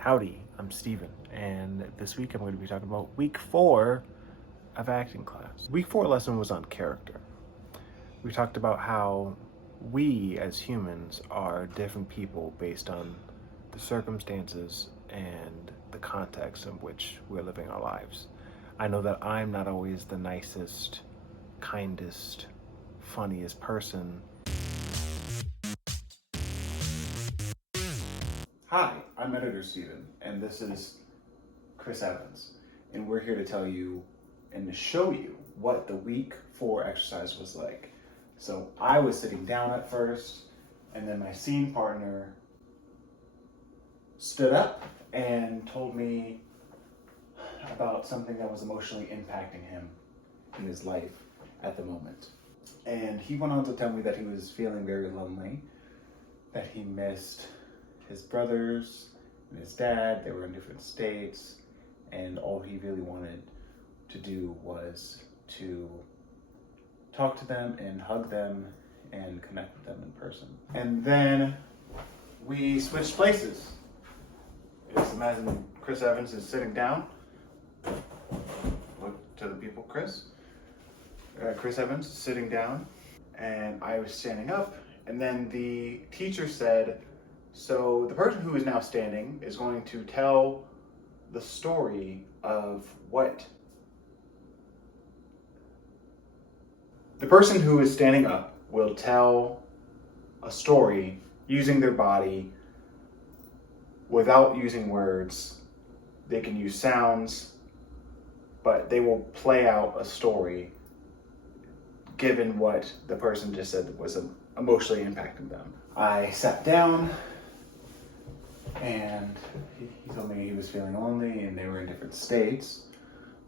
Howdy, I'm Steven, and this week I'm going to be talking about week 4 of acting class. Week 4 lesson was on character. We talked about how we as humans are different people based on the circumstances and the context in which we're living our lives. I know that I'm not always the nicest, kindest, funniest person. Hi, I'm Editor Steven, and this is Chris Evans, and we're here to tell you and to show you what the week 4 exercise was like. So I was sitting down at first, and then my scene partner stood up and told me about something that was emotionally impacting him in his life at the moment. And he went on to tell me that he was feeling very lonely, that he missed his brothers and his dad. They were in different states, and all he really wanted to do was to talk to them and hug them and connect with them in person. And then we switched places. Just imagine Chris Evans is sitting down. Look to the people, Chris. Chris Evans is sitting down, and I was standing up. And then the teacher said, so the person who is now standing is going to tell the story of what the person who is standing up will tell a story using their body without using words. They can use sounds, but they will play out a story given what the person just said was emotionally impacting them. I sat down, and he told me he was feeling lonely and they were in different states.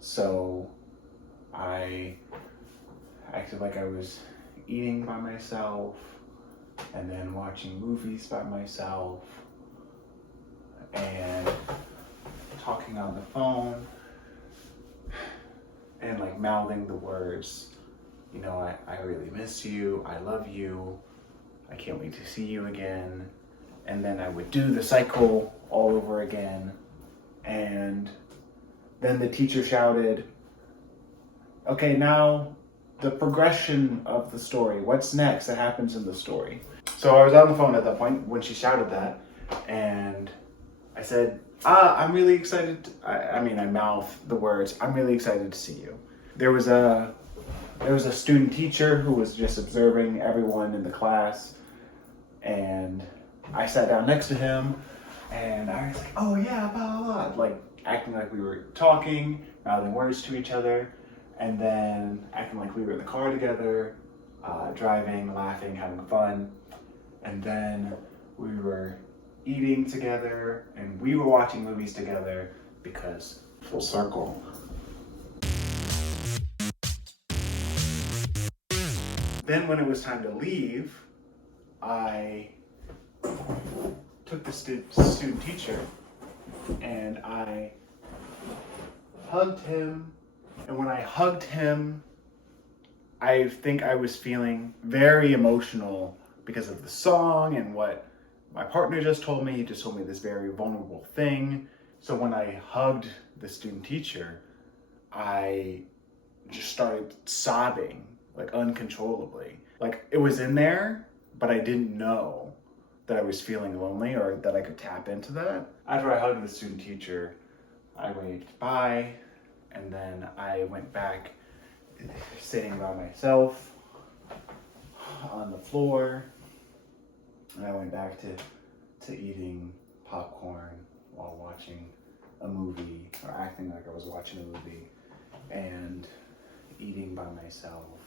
So I acted like I was eating by myself and then watching movies by myself and talking on the phone and like mouthing the words, you know, I really miss you, I love you, I can't wait to see you again. And then I would do the cycle all over again. And then the teacher shouted, okay, now the progression of the story. What's next that happens in the story? So I was on the phone at that point when she shouted that. And I said, I'm really excited. I mouthed the words, I'm really excited to see you. There was a student teacher who was just observing everyone in the class. And I sat down next to him, and I was like, oh yeah, blah, blah, blah. Like, acting like we were talking, mouthing words to each other, and then acting like we were in the car together, driving, laughing, having fun. And then we were eating together, and we were watching movies together because full circle. Then when it was time to leave, I took the student teacher and I hugged him. And when I hugged him, I think I was feeling very emotional because of the song and what my partner just told me. He just told me this very vulnerable thing. So when I hugged the student teacher, I just started sobbing, like uncontrollably. Like it was in there, but I didn't know that I was feeling lonely or that I could tap into that. After I hugged the student teacher, I waved bye, and then I went back sitting by myself on the floor, and I went back to eating popcorn while watching a movie, or acting like I was watching a movie, and eating by myself,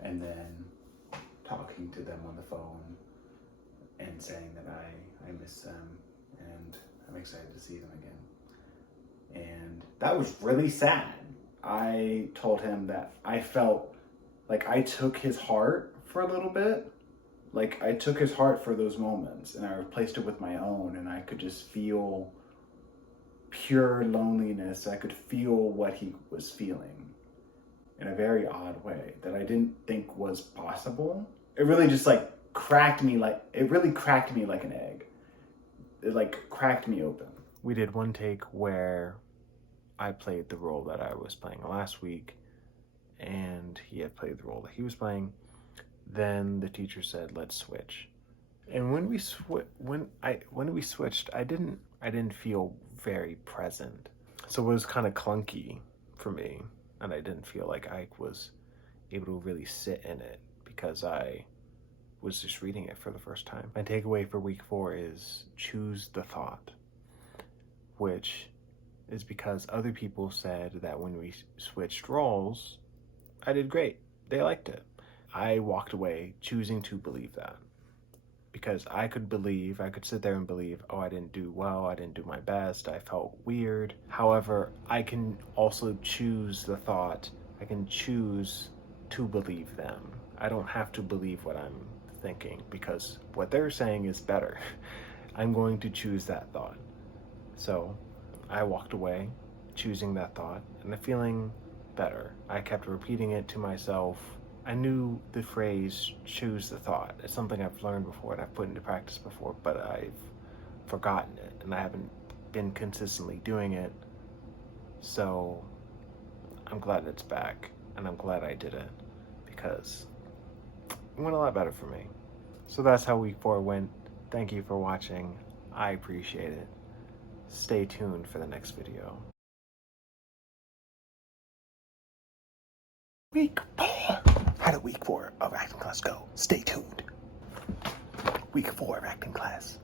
and then talking to them on the phone and saying that I miss them and I'm excited to see them again. And that was really sad. I told him that I felt like I took his heart for a little bit. Like I took his heart for those moments and I replaced it with my own, and I could just feel pure loneliness. I could feel what he was feeling in a very odd way that I didn't think was possible. It really just like cracked me like an egg. It like cracked me open. We did one take where I played the role that I was playing last week, and he had played the role that he was playing. Then the teacher said, "Let's switch." And when we switched, I didn't feel very present. So it was kind of clunky for me, and I didn't feel like I was able to really sit in it because I was just reading it for the first time. My takeaway for week 4 is choose the thought, which is because other people said that when we switched roles, I did great. They liked it. I walked away choosing to believe that, because I could sit there and believe, oh, I didn't do well, I didn't do my best, I felt weird. However, I can also choose the thought, I can choose to believe them. I don't have to believe what I'm thinking, because what they're saying is better. I'm going to choose that thought. So I walked away choosing that thought and feeling better. I kept repeating it to myself. I knew the phrase choose the thought. It's something I've learned before and I've put into practice before, but I've forgotten it and I haven't been consistently doing it. So I'm glad it's back, and I'm glad I did it, because it went a lot better for me. So that's how week 4 went. Thank you for watching. I appreciate it. Stay tuned for the next video. Week 4. How did week 4 of acting class go? Stay tuned. Week 4 of acting class.